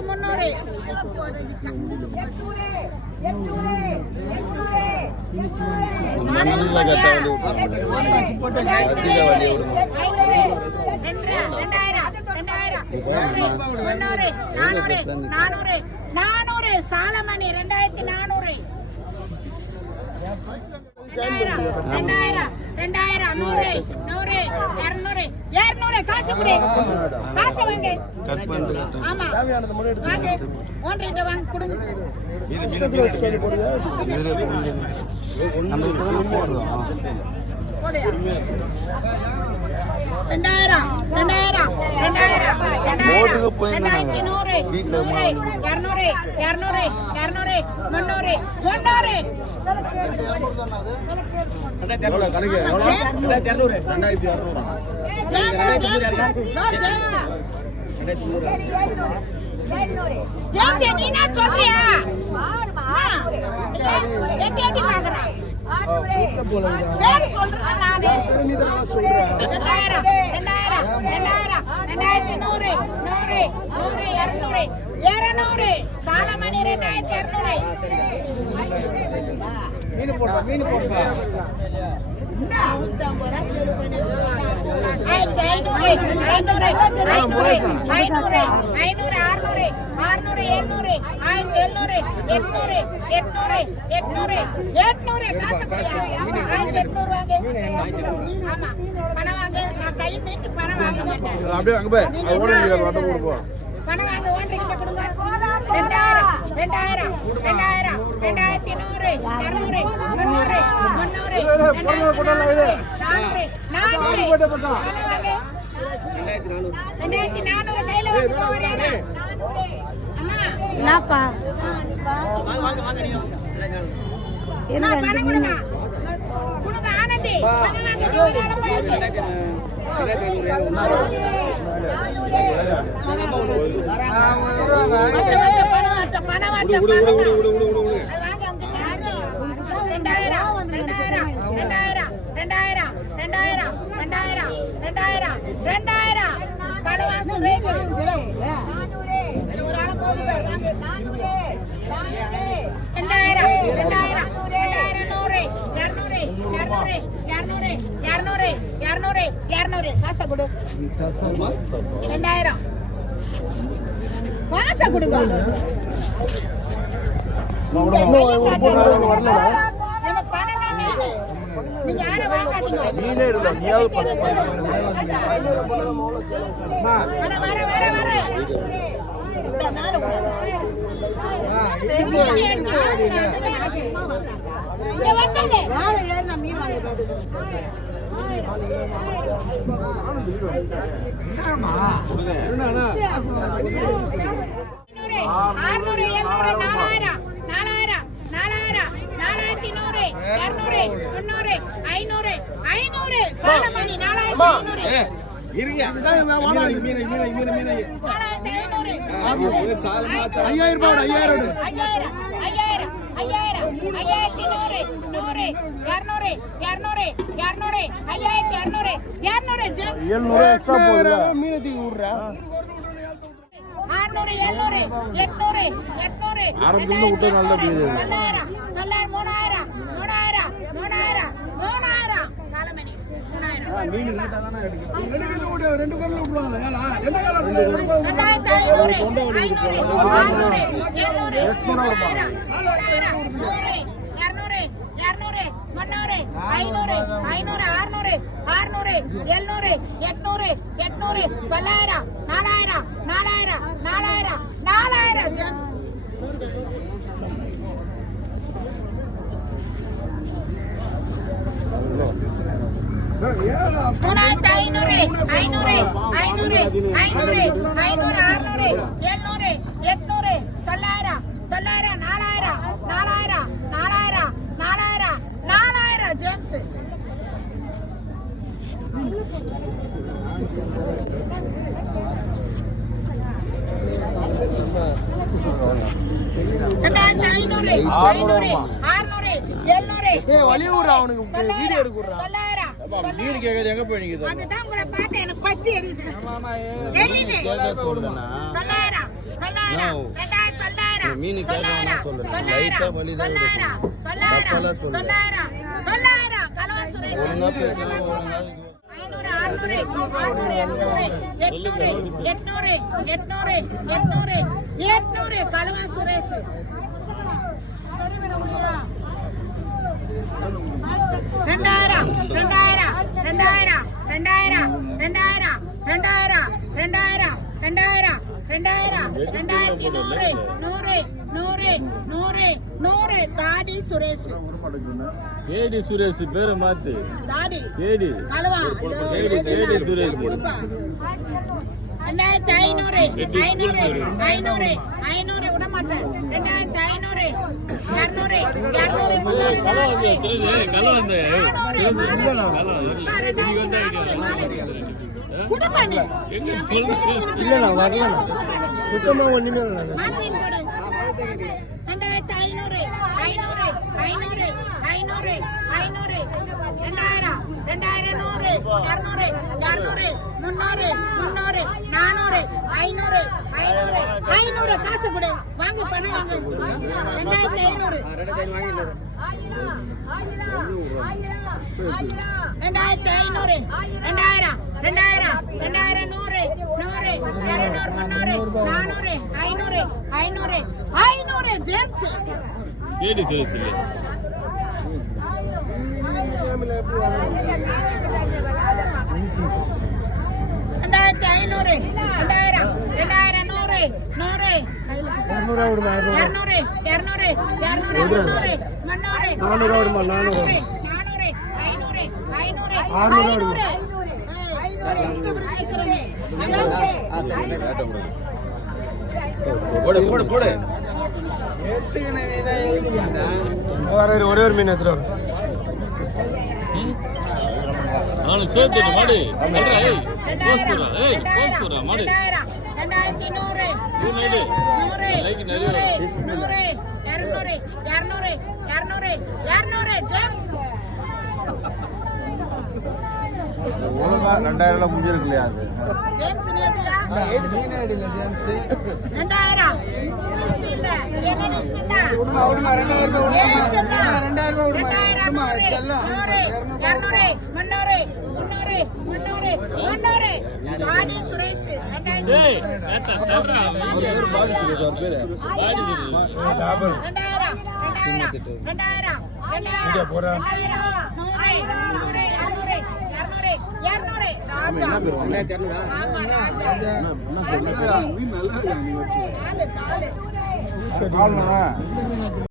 ஆயிரத்தி முந்நூறு நானூறு சாலமணி ரெண்டாயிரத்தி நானூறு. ரெண்டாயிரம் ரெண்டாயிரம் நூறு நூறு இரநூறு. ஏறணும்னே காசு கொடு. காசு வாங்க. கட் பண்ணுங்க ஆமா. தேவையானது முடி எடுத்து வாங்க. 1 வாங்க கொடுங்க. இது சிஸ்டத்துல வச்சு சொல்லி போடுங்க. இதுல போடுங்க நம்ம நூறு இரநூறு இரநூறு இரநூறு முந்நூறு முந்நூறு ஜேம்ஸ், நீ என்ன சொல்றியா எட்டி எட்டி பாக்குறான் இருநூறு சாலமணி ரெண்டாயிரத்தி இருநூறு. மீன் போடுறா மீன் போடுறா. ஐநூறு ஐநூறு ஐநூறு. அறுநூறு அறுநூறு எழுநூறு ஆயிரத்தி எழுநூறு எட்நூறு எட்நூறு எட்நூறு எட்நூறு. காசு. ஆயிரத்தி எட்நூறு வாங்க. ஆமா. பணம் வாங்க. நான் கை நீட்டு பணம் வாங்க மாட்டேன். அப்படியே அங்க போய் பணம் வாங்க ஓன்றிக்கிட்ட கொடுங்க. ரெண்டாயிரம் ரெண்டாயிரம் ரெண்டாயிரம் ரெண்டாயிரத்தி நூறு இருநூறு முந்நூறு முந்நூறு நானூறு நானூறு ரெண்டாயிரத்தி நானூறு கையில அம்மா இதாப்பா ரெண்டாயிரம் ரெண்டாயிரம் ரெண்டாயிரம் ரெண்டாயிரம் ரெண்டாயிரம் ரெண்டாயிரம் கடவா சுரேஷ் ரெண்டாயிரம் ரெண்டாயிரம் ரெண்டாயிரம் நூறு இரநூறு இரநூறு இரநூறு இரநூறு இரநூறு இரநூறு காசை கொடு ரெண்டாயிரம் காசை கொடுங்க எனக்கு பணம் தான் வேணும். நீங்க யாரும் வர, வர, வர, வர. ஆறுநூறு எழுநூறு நாலாயிரம் நாலாயிரம் நாலாயிரம் நாலாயிரத்தி நூறு இருநூறு முன்னூறு ஐநூறு ஐநூறு சாலமணி நாலாயிரத்தி இருங்க மீனை மீனை மீனை மீனை மீனை ஐயாயிரம், ஐயாயிரம், ஐயாயிரம், ஐயாயிரம், ஐயாயிரத்தி நூறு, நூறு, இருநூறு, இருநூறு, இருநூறு, ஐயாயிரத்தி இருநூறு, இருநூறு, ஜெம்ஸ். ஆறுநூறு, எழுநூறு, எட்நூறு, எட்நூறு, தொள்ளாயிரம், தொள்ளாயிரம், மூணாயிரம், மூணாயிரம், மூணாயிரம், மூணாயிரம். ஐநூறு ஐநூறு அறுநூறு அறுநூறு எழுநூறு எட்நூறு எட்நூறு பல்லாயிரம் நாலாயிரம் நாலாயிரம் நாலாயிரம் நாலாயிரம். மூணாயிரத்தி ஐநூறு, ஐநூறு, ஐநூறு, ஐநூறு, ஐநூறு, ஆறுநூறு, எழுநூறு, எட்நூறு, தொள்ளாயிரம், தொள்ளாயிரம், நாலாயிரம், நாலாயிரம், நாலாயிரம், நாலாயிரம், நாலாயிரம் ஜேம்ஸ். ஐநூறு, ஐநூறு, ஆறுநூறு, எழுநூறு, தொள்ளாயிரம், தொள்ளாயிரம், தொள்ளாயிரம். எங்க போய் நிக்குது? அதுதான் உங்களை பார்த்தேன். எனக்கு பத்தி எரியுது. எரியுது. தொள்ளாயிரம் தொள்ளாயிரம் நான் ரெண்டாயிரத்தி தொள்ளாயிரம் மீனு தொள்ளாயிரம் கேட்கலாம் சொல்லல. தொள்ளாயிரம் லைட்டா வலி தான் தொள்ளாயிரம். தொள்ளாயிரம். தொள்ளாயிரம் கலவா சுரேஷ் ஒழுங்கா ஐநூறு அறுநூறு அறுநூறு எட்நூறு எட்நூறு எட்நூறு எட்நூறு எட்நூறு எட்நூறு. கலவா சுரேஷ் ரெண்டாயிரம் ரெண்டாயிரம் ரெண்டாயிரம் ரெண்டாயிரம் ரெண்டாயிரம் ரெண்டாயிரம் ரெண்டாயிரம் ரெண்டாயிரத்தி நூறு நூறு நூறு நூறு நூறு தாடி ஐநூறு ஐநூறு ஐநூறு ஐநூறு ரெண்டாயிரத்தி ஐநூறு இரநூறு இல்லண்ணா வரலண்ணா. சுத்தமா ஒண்ணுமே இல்லை ரெண்டாயிரத்தி ஐநூறு ஐநூறு ஐநூறு ஐநூறு ஐநூறு ரெண்டாயிரம் ரெண்டாயிரம் நூறு இரநூறு இரநூறு முந்நூறு முன்னூறு நானூறு ஐநூறு ஐநூறு ஐநூறு காசு கொடு. வாங்க பணம் வாங்க. ரெண்டாயிரத்தி ஐநூறு. ரெண்டாயிரத்தி ஐநூறு ரெண்டாயிரம் ரெண்டாயிரம் ரெண்டாயிரம் நூறு நூறு இரநூறு முந்நூறு நானூறு ஐநூறு ஐநூறு ஐநூறு ஜேம்ஸ் ஏடி சுரேஷ் இல்லை ரெண்டாயிரத்தி ஐநூறு ரெண்டாயிரம் ரெண்டாயிரம் நூறு நூறு. இரநூறு இருநூறு? இருநூறு முந்நூறு முந்நூறு நானூறு விடுமா, நானூறு. நானூறு ஐநூறு ஐநூறு ஆறுநூறு ஐநூறு. போடு போடு போடு. வர ஒரே ஒரு மீன் எடுத்துட்டு நானும் சேர்த்துட்டு மாடு. ஏய் போஸ் ரெண்டாயிரம் போடுறா ஏய் போஸ் போடுறா மாடு. ரெண்டாயிரம் ரெண்டாயிரத்தி நூறு நூறு நூறு நூறு லைக் நிறைய நூறு நூறு இருநூறு இருநூறு இருநூறு இருநூறு ஜேம்ஸ். ரெண்டாயிரம் ரூபாய் முடிஞ்சிருக்கு இல்லையா அது ரெண்டாயிரம் ரெண்டாயிரம் ரெண்டாயிரம் ரெண்டாயிரம் இருநூறு.